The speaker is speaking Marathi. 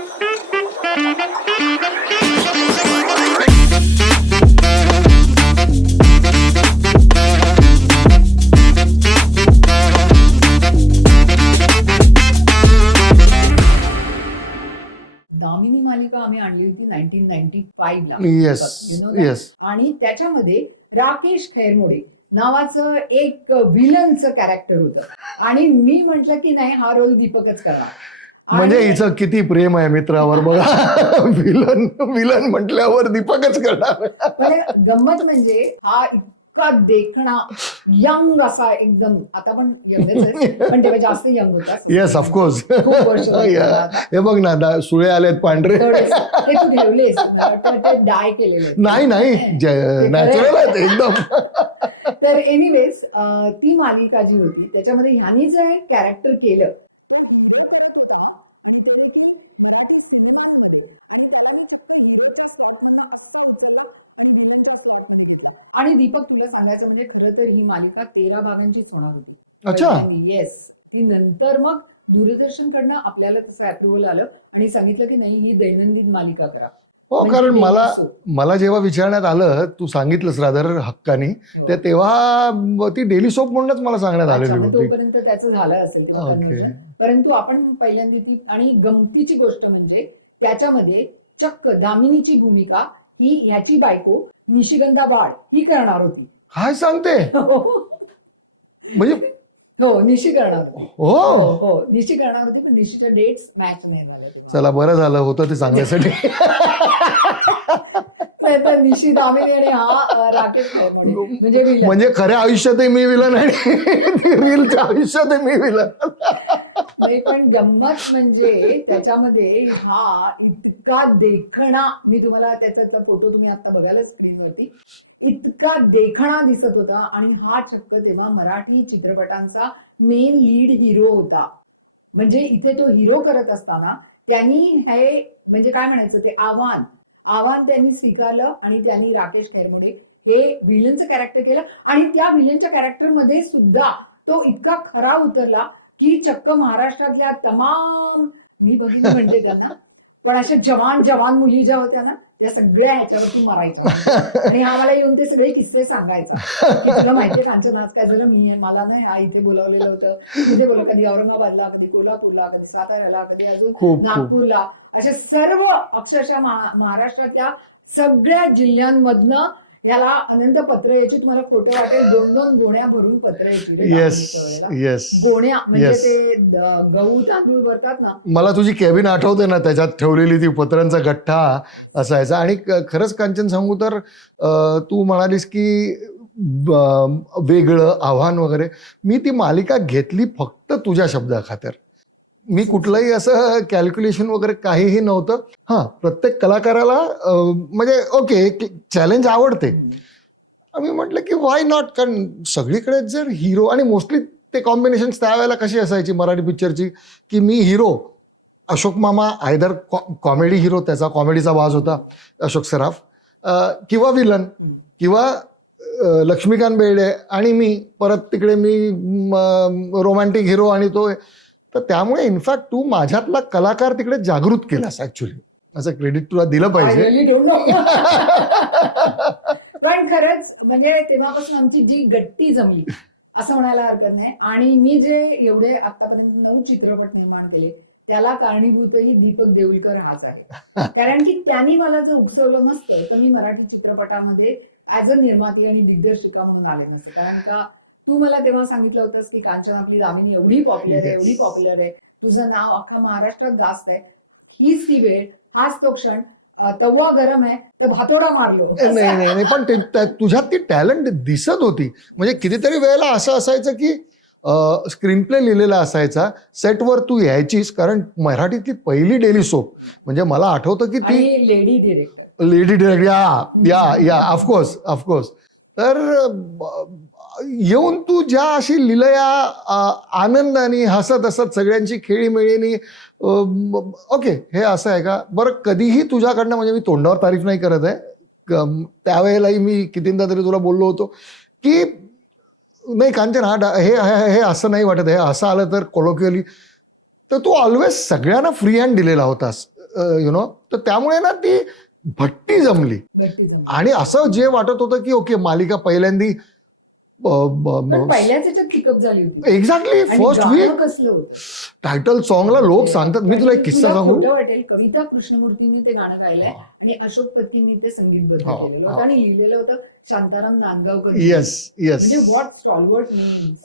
दामिनी मालिका आम्ही आणली होती 1995 ला. Yes yes. आणि त्याच्यामध्ये राकेश खैरमोडे नावाचं एक विलनचं कॅरेक्टर होतं आणि मी म्हंटल की नाही हा रोल दीपकच करणार. म्हणजे हिचं किती प्रेम आहे मित्रावर बघा. विलन विलन म्हटल्यावर दीपकच करणार. पण गंमत म्हणजे हा इतका देखणा यंग असा एकदम, आता पण यंगच आहे पण तेव्हा जास्त यंग होता. Yes of course. खूप वर्ष हे बघ ना सुळे आलेत पांढरे. ते तू ठेवलेस ते डाय केलेले. नाही नाही नॅचरल आहेत एकदम. तर एनिवेज ती मालिका जी होती त्याच्यामध्ये ह्यानी जे कॅरेक्टर केलं आणि दीपक तुला सांगायचं म्हणजे खरं तर ही मालिका 13 भागांचीच होणार होती. अच्छा. येस. ती नंतर मग दूरदर्शन कडनं आपल्याला त्याचं अप्रुव्हल आलं आणि सांगितलं की नाही ही दैनंदिन मालिका करा. हो म्हणजे कारण ते मला असो. मला जेव्हा विचारण्यात आलं तू सांगितलंस रादर हक्कानी हो. ते तेव्हा ती डेली सोप म्हणूनच मला सांगण्यात अच्छा, आलेली मग होती. तोपर्यंत त्याचं झालं असेल तेव्हा ओके. conversion. परंतु आपण पहिल्यांदा ती, आणि गमतीची गोष्ट म्हणजे त्याच्यामध्ये चक्क दामिनीची भूमिका ही ह्याची बायको निशिगंधा बाळ ही करणार होती. काय सांगते म्हणजे हो निशी करणार होती. हो हो निशी करणार होती पण निशीच्या डेट्स मॅच नाही झाल्या. चला बरं झालं होतं ते सांगण्यासाठी. तर निशी दामिनी आणि हा राकेश खैरमोडे म्हणजे villain. म्हणजे खऱ्या आयुष्यातही मी विलन आणि रीलच्या आयुष्यातही मी विलन. नाही पण गंमत म्हणजे त्याच्यामध्ये हा इतका देखणा, मी तुम्हाला त्याचा फोटो तुम्ही आता बघायला स्क्रीनवरती, इतका देखणा दिसत होता आणि हा चक्क तेव्हा मराठी चित्रपटांचा मेन लीड हिरो होता. म्हणजे इथे तो हिरो करत असताना त्यांनी हे म्हणजे काय म्हणायचं ते आव्हान त्यांनी स्वीकारलं आणि त्यांनी राकेश खैरमोडे हे विलनचं कॅरेक्टर केलं आणि त्या विलनच्या कॅरेक्टरमध्ये सुद्धा तो इतका खरा उतरला की चक्क महाराष्ट्रातल्या तमाम, मी बघितलं म्हणते त्यांना, पण अशा जवान मुली ज्या होत्या ना त्या सगळ्या ह्याच्यावरती मरायच्या आणि हा मला येऊन ते सगळे किस्से सांगायचा की तुला माहितीये कांचन आज काय झालं, मला नाही हा इथे बोलावलेलं होतं, तिथे बोला, कधी औरंगाबादला, कधी कोल्हापूरला, कधी साताऱ्याला, कधी अजून नागपूरला, अशा सर्व अक्षरशः महाराष्ट्राच्या सगळ्या जिल्ह्यांमधनं याला अनंत पत्र यायची. तुम्हाला खोटं वाटेल 2-2 गोण्या भरून पत्र यायची. येस गोण्या म्हणजे ते गहू तांदूळ भरतात ना. मला तुझी कॅबिन आठवते ना, त्याच्यात ठेवलेली ती पत्रांचा गठ्ठा असायचा. आणि खरंच कांचन सांगू तर तू म्हणालीस की वेगळं आव्हान वगैरे, मी ती मालिका घेतली फक्त तुझ्या शब्दा खातर. मी कुठलंही असं कॅल्क्युलेशन वगैरे काहीही नव्हतं. हां, प्रत्येक कलाकाराला म्हणजे ओके चॅलेंज आवडते. आम्ही म्हटलं की वाय नॉट, कारण सगळीकडे जर हिरो, आणि मोस्टली ते कॉम्बिनेशन त्यावेळेला कशी असायची मराठी पिक्चरची की मी हिरो, अशोक मामा आयदर कॉमेडी हिरो, त्याचा कॉमेडीचा वाज होता अशोक सराफ, किंवा विलन, किंवा लक्ष्मीकांत बेर्डे आणि मी परत तिकडे मी रोमॅन्टिक हिरो आणि तो. तर त्यामुळे इनफॅक्ट तू माझ्यातला कलाकार तिकडे जागृत केलास ऍक्च्युली. असं क्रेडिट तुला दिलं पाहिजे. पण खरंच म्हणजे तेव्हापासून आमची जी गट्टी जमली असं म्हणायला हरकत नाही. आणि मी जे एवढे आतापर्यंत 9 चित्रपट निर्माण केले त्याला कारणीभूतही दीपक देऊळकर हाच आहे. कारण की त्यांनी मला जर उकसवलं नसतं तर मी मराठी चित्रपटामध्ये ऍज अ निर्माती आणि दिग्दर्शिका म्हणून आले नसते. कारण का तू मला तेव्हा सांगितलं होतंस की कांचन आपली दामिनी एवढी पॉप्युलर आहे, एवढी पॉप्युलर आहे, तुझं नाव अख्खा महाराष्ट्रात जास्त आहे, हीच ती वेळ, हाच तो क्षण, तवा गरम आहे तर भातोडा मारलो. नाही पण तुझ्यात ती टॅलेंट दिसत होती. म्हणजे कितीतरी वेळेला असं असायचं की स्क्रीन प्ले लिहिलेला असायचा, सेटवर तू यायचीस, कारण मराठीतली पहिली डेली सोप म्हणजे मला आठवतं की ती लेडी डिरेक्टर या ऑफकोर्स. तर येऊन तू ज्या अशी लिलया आनंदाने हसत हसत सगळ्यांची खेळीमेळीनी, ओके हे असं आहे का बरं, कधीही तुझ्याकडनं, म्हणजे मी तोंडावर तारीफ नाही करत आहे, त्यावेळेलाही मी कितींदा तरी तुला बोललो होतो की नाही कांचन हे असं नाही वाटत, हे असं आलं तर कोलोक्युअली, तर तू ऑलवेज सगळ्यांना फ्री हँड दिलेला होतास. तर त्यामुळे ना ती भट्टी जमली. भट्टी झाली. आणि असं जे वाटत होतं की ओके मालिका पहिल्यांदी पण पहिल्याच याच्यात पिकअप झाली होती. एक्झॅक्टली आणि फर्स्ट गाणं वीक कसलं होतं. टायटल सॉंगला लोक सांगतात. मी तुला एक किस्सा तुला सांगू. खोटं वाटेल, कविता कृष्णमूर्तींनी ते गाणं गायलंय आणि अशोक पत्कींनी ते संगीतबद्ध हा, केलेलं हा. होतं आणि लिहिलेलं होतं शांताराम नांदगावकर. येस येस म्हणजे व्हॉट स्टॉलवर्ट नेम्स.